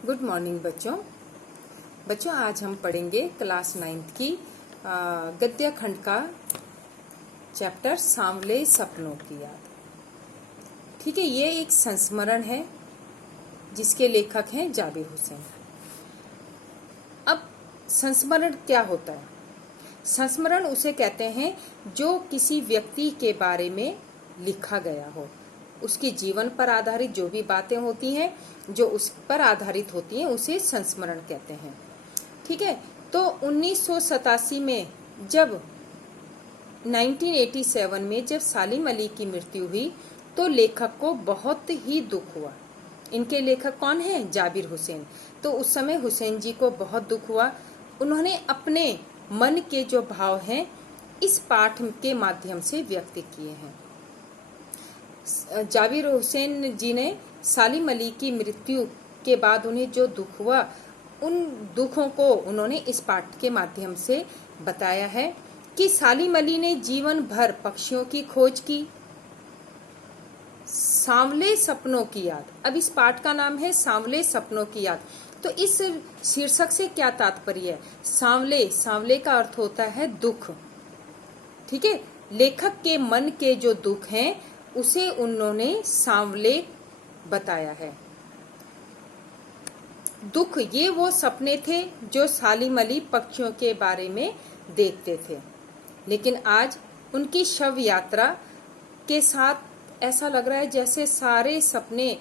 Good morning बच्चों आज हम पढ़ेंगे क्लास 9th की गद्य खंड का चैप्टर सांवले सपनों की याद। ठीक है, ये एक संस्मरण है जिसके लेखक हैं जाबिर हुसैन। अब संस्मरण क्या होता है? संस्मरण उसे कहते हैं जो किसी व्यक्ति के बारे में लिखा गया हो, उसके जीवन पर आधारित जो भी बातें होती हैं जो उस पर आधारित होती हैं उसे संस्मरण कहते हैं। ठीक है, तो 1987 में जब 1987 में जब सालिम अली की मृत्यु हुई तो लेखक को बहुत ही दुख हुआ। इनके लेखक कौन हैं? जाबिर हुसैन। तो उस समय हुसैन जी को बहुत दुख हुआ। उन्होंने अपने मन के जो भाव हैं इस पाठ के माध्यम से व्यक्त किए हैं। जाबिर हुसैन जी ने सालिम अली की मृत्यु के बाद उन्हें जो दुख हुआ उन दुखों को उन्होंने इस पाठ के माध्यम से बताया है कि सालिम अली ने जीवन भर पक्षियों की खोज की। सांवले सपनों की याद। अब इस पाठ का नाम है सांवले सपनों की याद। तो इस शीर्षक से क्या तात्पर्य है? सांवले का अर्थ होता है दुख। ठीक है, लेखक के मन के जो दुख हैं उसे उन्होंने सांवले बताया है। दुख ये वो सपने थे जो सालिम अली पक्षियों के बारे में देखते थे, लेकिन आज उनकी शव यात्रा के साथ ऐसा लग रहा है जैसे सारे सपने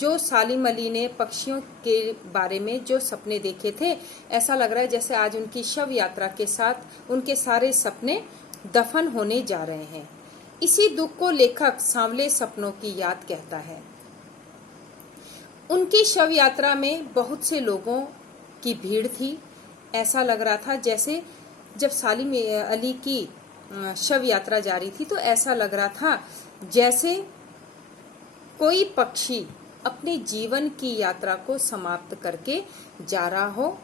जो सालिम अली ने पक्षियों के बारे में जो सपने देखे थे, ऐसा लग रहा है जैसे आज उनकी शव यात्रा के साथ उनके सारे सपने दफन होने जा रहे हैं। इसी दुख को लेखक सांवले सपनों की याद कहता है। उनकी शव यात्रा में बहुत से लोगों की भीड़ थी। ऐसा लग रहा था जैसे जब सालिम अली की शव यात्रा जारी थी तो ऐसा लग रहा था जैसे कोई पक्षी अपने जीवन की यात्रा को समाप्त करके जा रहा हो।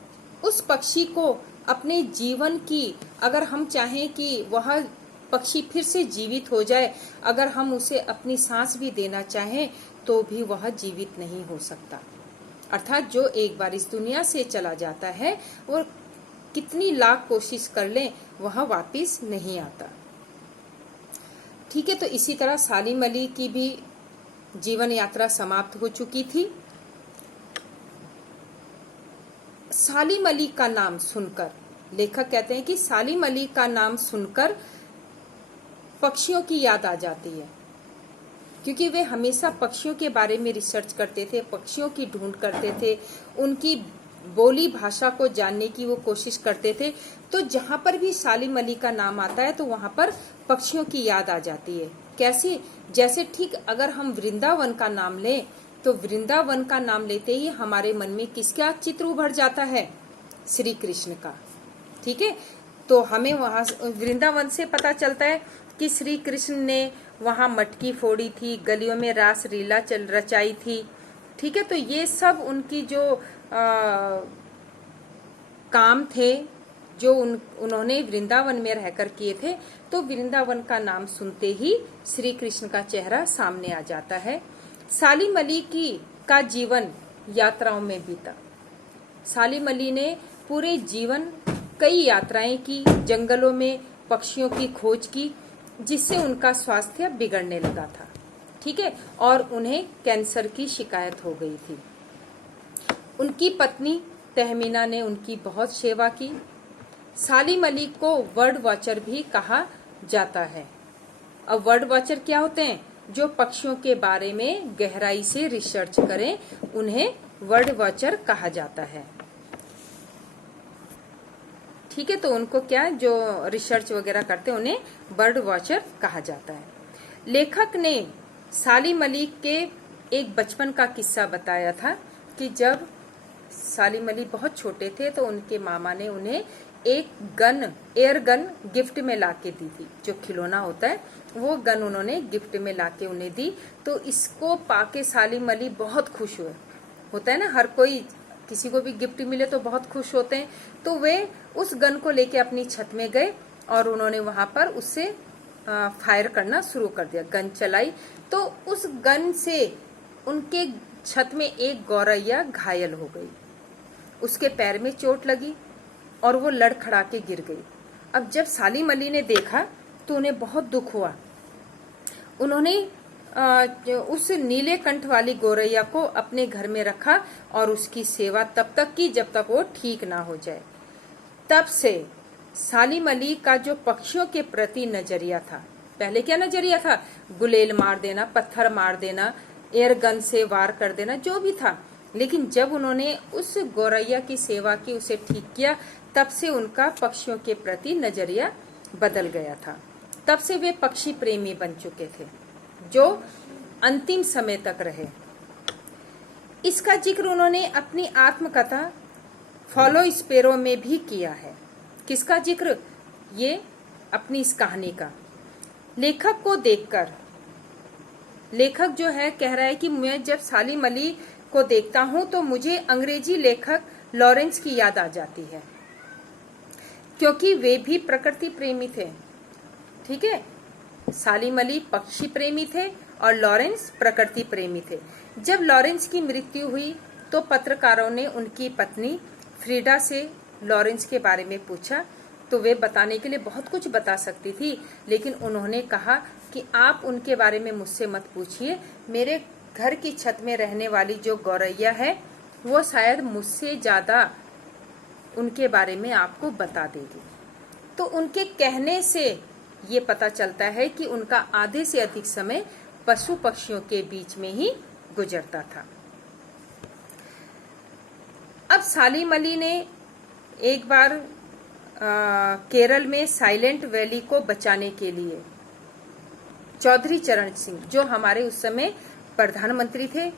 उस पक्षी को अपने जीवन की, अगर हम चाहें कि वह पक्षी फिर से जीवित हो जाए, अगर हम उसे अपनी सांस भी देना चाहें तो भी वह जीवित नहीं हो सकता। अर्थात जो एक बार इस दुनिया से चला जाता है और कितनी लाख कोशिश कर ले वह वापस नहीं आता। ठीक है, तो इसी तरह सालिम अली की भी जीवन यात्रा समाप्त हो चुकी थी। सालिम अली का नाम सुनकर, लेखक कहते हैं कि सालिम अली का नाम सुनकर पक्षियों की याद आ जाती है, क्योंकि वे हमेशा पक्षियों के बारे में रिसर्च करते थे, पक्षियों की ढूंढ करते थे, उनकी बोली भाषा को जानने की वो कोशिश करते थे। तो जहां पर भी सालिम अली का नाम आता है तो वहां पर पक्षियों की याद आ जाती है। कैसी? जैसे ठीक अगर हम वृंदावन का नाम लें तो वृंदावन का नाम लेते ही हमारे मन में किसका चित्र उभर जाता है? श्री कृष्ण का। ठीक है, तो हमें वहां वृंदावन से पता चलता है कि श्री कृष्ण ने वहां मटकी फोड़ी थी, गलियों में रास लीला रचाई थी। ठीक है, तो ये सब उनकी जो काम थे जो उन्होंने वृंदावन में रहकर किए थे। तो वृंदावन का नाम सुनते ही श्री कृष्ण का चेहरा सामने आ जाता है। सालिम अली का जीवन यात्राओं में बीता। सालिम अली ने पूरे जीवन कई यात्राएं की, जंगलों में पक्षियों की खोज की, जिससे उनका स्वास्थ्य बिगड़ने लगा था। ठीक है, और उन्हें कैंसर की शिकायत हो गई थी। उनकी पत्नी तहमीना ने उनकी बहुत सेवा की। सालिम अली को बर्ड वॉचर भी कहा जाता है। अब बर्ड वॉचर क्या होते हैं? जो पक्षियों के बारे में गहराई से रिसर्च करें, उन्हें बर्ड वॉचर कहा जाता है। ठीक है, तो उनको क्या, जो रिसर्च वगैरह करते हैं उन्हें बर्ड वॉचर कहा जाता है। लेखक ने सालिम अली के एक बचपन का किस्सा बताया था कि जब सालिम अली बहुत छोटे थे तो उनके मामा ने उन्हें एक एयर गन गिफ्ट में लाके दी थी। जो खिलौना होता है वो गन उन्होंने गिफ्ट में लाके उन्हें दी। तो इसको पाके सालिम अली बहुत खुश हुए। होता है ना, हर कोई किसी को भी गिफ्ट मिले तो बहुत खुश होते हैं। तो वे उस गन को लेके अपनी छत में गए और उन्होंने वहां पर उससे फायर करना शुरू कर दिया, गन चलाई। तो उस गन से उनके छत में एक गौरैया घायल हो गई। उसके पैर में चोट लगी और वो लड़खड़ा के गिर गई। अब जब सालिम अली ने देखा तो उन्हें बहुत दुख हुआ। उन्होंने उस नीले कंठ वाली गौरैया को अपने घर में रखा और उसकी सेवा तब तक की जब तक वो ठीक ना हो जाए। तब से सालिम अली का जो पक्षियों के प्रति नजरिया था, पहले क्या नजरिया था, गुलेल मार देना, पत्थर मार देना, एयर गन से वार कर देना, जो भी था, लेकिन जब उन्होंने उस गौरैया की सेवा की, उसे ठीक किया, तब से उनका पक्षियों के प्रति नजरिया बदल गया था। तब से वे पक्षी प्रेमी बन चुके थे, जो अंतिम समय तक रहे। इसका जिक्र उन्होंने अपनी आत्मकथा फॉलो स्पेरो में भी किया है। किसका जिक्र? ये अपनी इस कहानी का। लेखक को देखकर लेखक जो है कह रहा है कि मैं जब सालिम अली को देखता हूं तो मुझे अंग्रेजी लेखक लॉरेंस की याद आ जाती है, क्योंकि वे भी प्रकृति प्रेमी थे। ठीक है, सालिम अली पक्षी प्रेमी थे और लॉरेंस प्रकृति प्रेमी थे। जब लॉरेंस की मृत्यु हुई तो पत्रकारों ने उनकी पत्नी फ्रीडा से लॉरेंस के बारे में पूछा, तो वे बताने के लिए बहुत कुछ बता सकती थी, लेकिन उन्होंने कहा कि आप उनके बारे में मुझसे मत पूछिए, मेरे घर की छत में रहने वाली जो गौरैया है वो शायद मुझसे ज्यादा उनके बारे में आपको बता देगी। तो उनके कहने से ये पता चलता है कि उनका आधे से अधिक समय पशु पक्षियों के बीच में ही गुजरता था। अब सालिम अली ने एक बार केरल में साइलेंट वैली को बचाने के लिए चौधरी चरण सिंह, जो हमारे उस समय प्रधानमंत्री थे,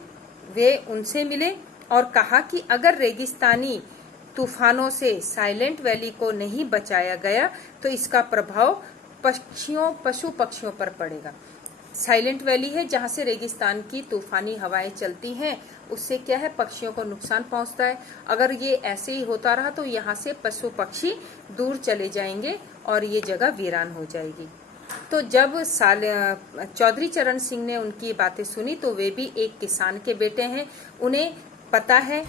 वे उनसे मिले और कहा कि अगर रेगिस्तानी तूफानों से साइलेंट वैली को नहीं बचाया गया तो इसका प्रभाव पशु पक्षियों पर पड़ेगा। साइलेंट वैली है जहां से रेगिस्तान की तूफानी हवाएं चलती हैं, उससे क्या है, पक्षियों को नुकसान पहुंचता है। अगर ये ऐसे ही होता रहा तो यहाँ से पशु पक्षी दूर चले जाएंगे और ये जगह वीरान हो जाएगी। तो जब चौधरी चरण सिंह ने उनकी बातें सुनी तो वे भी एक किसान के बेटे हैं, उन्हें पता है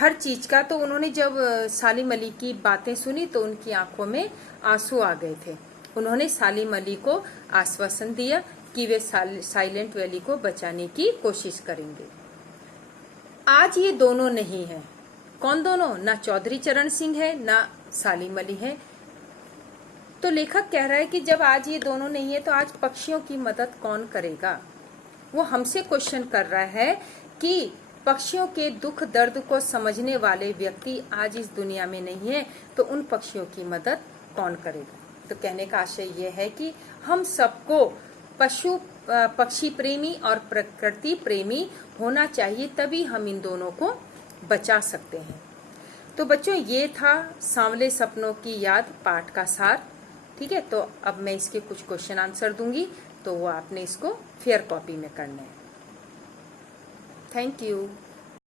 हर चीज का। तो उन्होंने जब सालिम अली की बातें सुनी तो उनकी आंखों में आंसू आ गए थे। उन्होंने सालिम अली को आश्वासन दिया कि वे साइलेंट वैली को बचाने की कोशिश करेंगे। आज ये दोनों नहीं है। कौन दोनों? ना चौधरी चरण सिंह है ना सालिम अली है। तो लेखक कह रहा है कि जब आज ये दोनों नहीं है तो आज पक्षियों की मदद कौन करेगा। वो हमसे क्वेश्चन कर रहा है कि पक्षियों के दुख दर्द को समझने वाले व्यक्ति आज इस दुनिया में नहीं है, तो उन पक्षियों की मदद कौन करेगा। तो कहने का आशय ये है कि हम सबको पक्षी प्रेमी और प्रकृति प्रेमी होना चाहिए, तभी हम इन दोनों को बचा सकते हैं। तो बच्चों, ये था सांवले सपनों की याद पाठ का सार। ठीक है, तो अब मैं इसके कुछ क्वेश्चन आंसर दूंगी, तो वो आपने इसको फेयर कॉपी में करना है। Thank you.